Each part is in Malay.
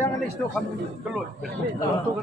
Jangan isto kami keluar. Untuk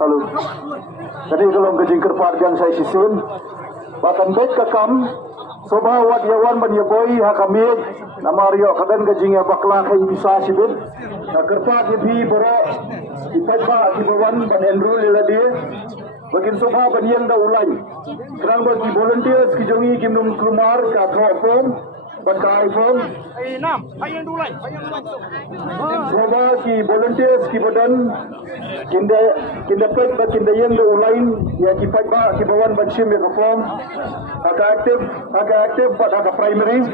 Halo. Jadi kalau kejingker parjang saya sisin, bahkan baik kakam, soba wat yawan banyakoi hakami, nama Rio kadan kejingnya bakla kain bisa sibin, nak kerpat yebi boro, ipai ba kibawan ban Andrew leladi, bagian soba banyang dah ulai, kerang bagi volunteers kijongi kimnum kelumar katro form. Berkai form. Enam, ayam dulai. Soba ki volunteers ki badan kinda pet ba kinda yang da ulain ya ki fight ba ki bawan banshim ya form. Aga active but aga primary.